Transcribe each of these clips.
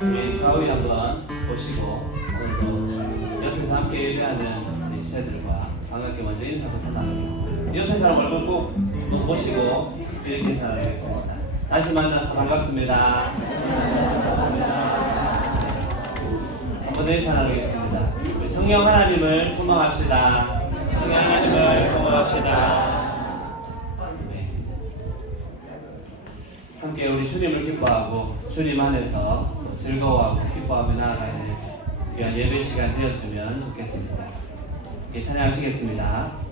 우리 좌우에 한번 보시고 오늘도 옆에서 함께 예배하는 우리 지체들과 반갑게 먼저 인사부터 나누겠습니다. 옆에 사람 얼굴 꼭 보시고 이렇게 인사 나누겠습니다. 다시 만나서 반갑습니다. 한번 더 인사 나누겠습니다. 성령 하나님을 소망합시다. 성령 하나님을 소망합시다. 네. 함께 우리 주님을 기뻐하고 주님 안에서 즐거워하고 기뻐하며 나아가는 귀한 예배 시간 되었으면 좋겠습니다. 예, 찬양하시겠습니다.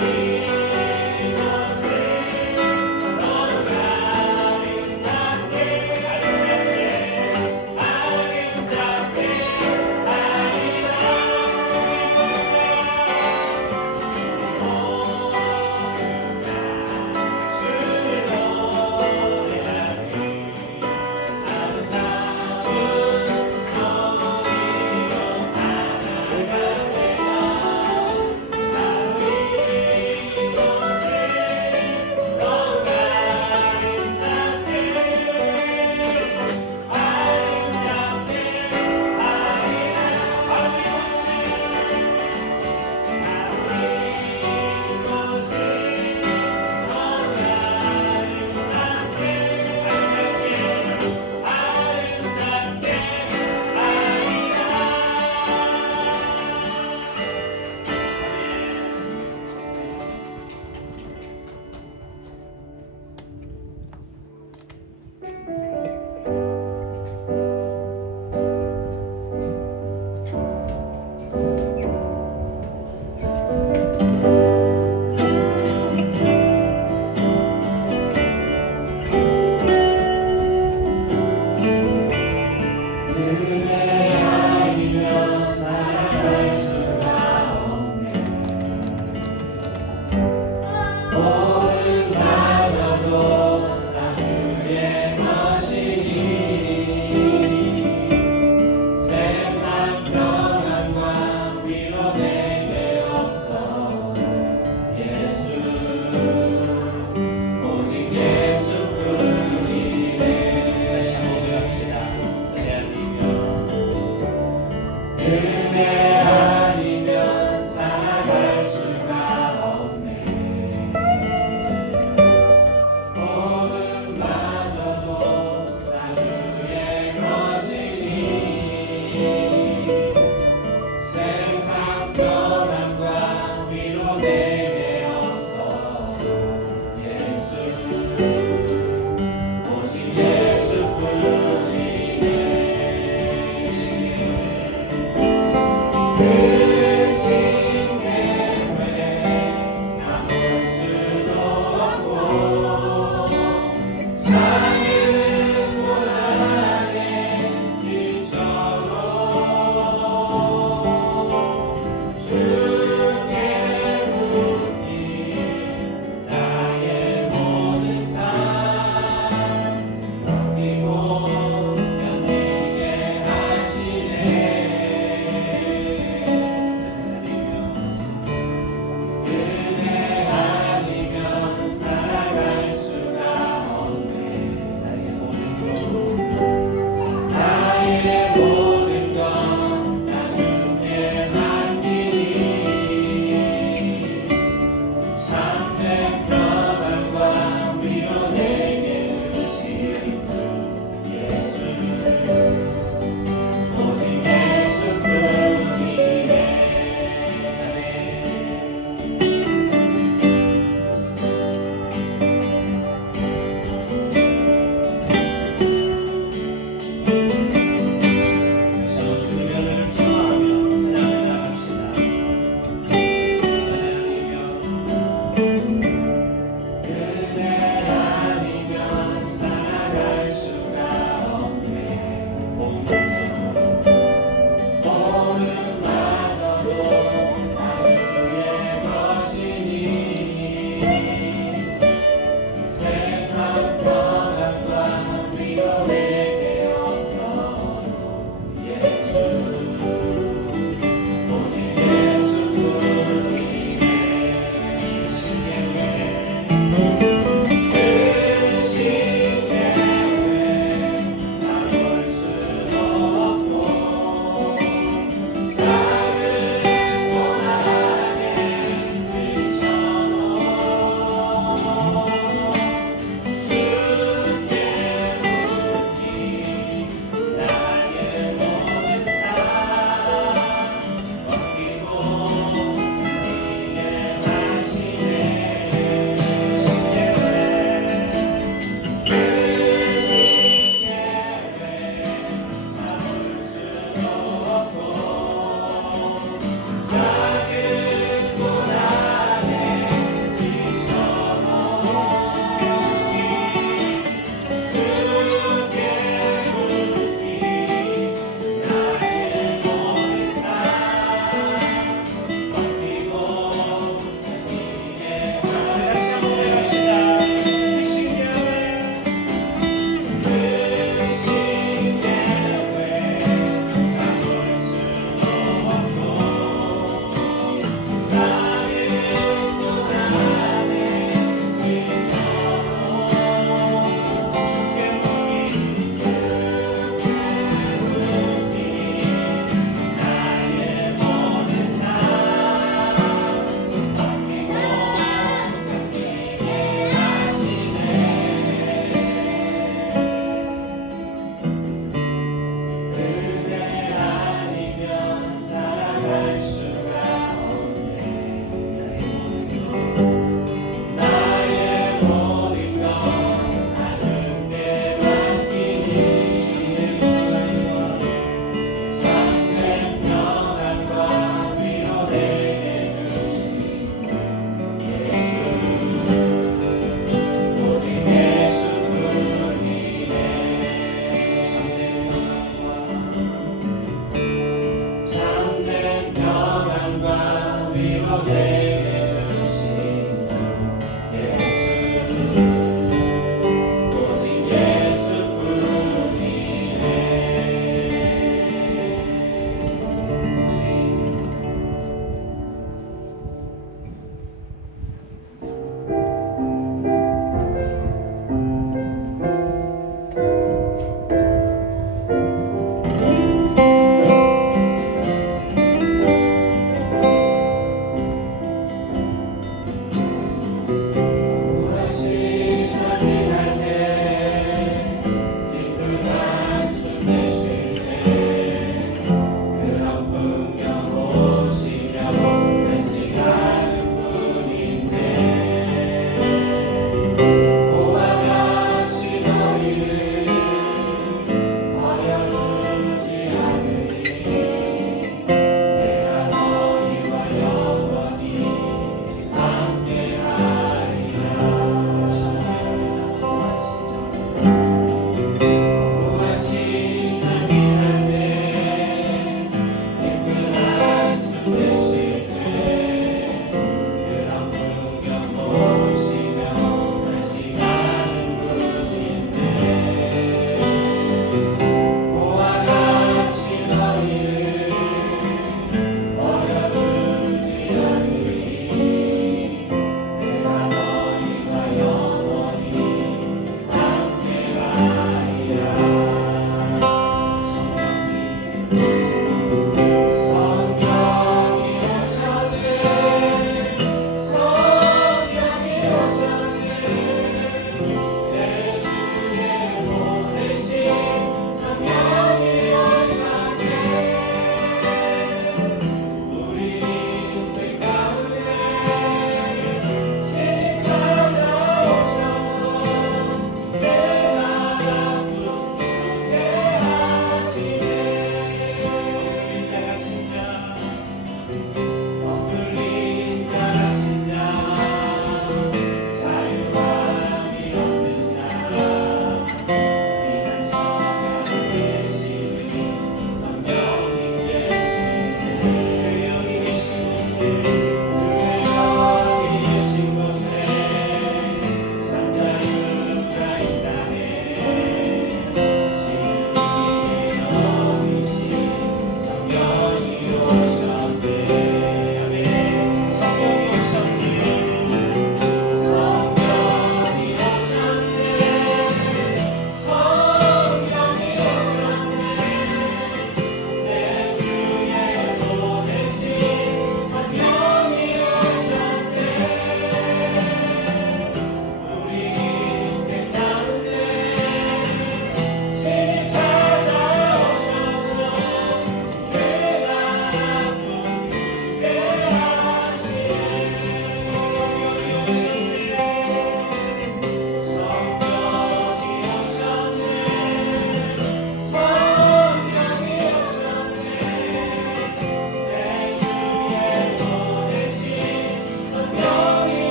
me. Amen.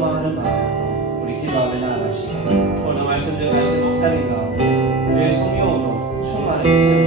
소망하는 마음 우리 기도하며 나아갑시다. 오늘 말씀 전하신 목사님과 주의 성령으로 충만해 주세요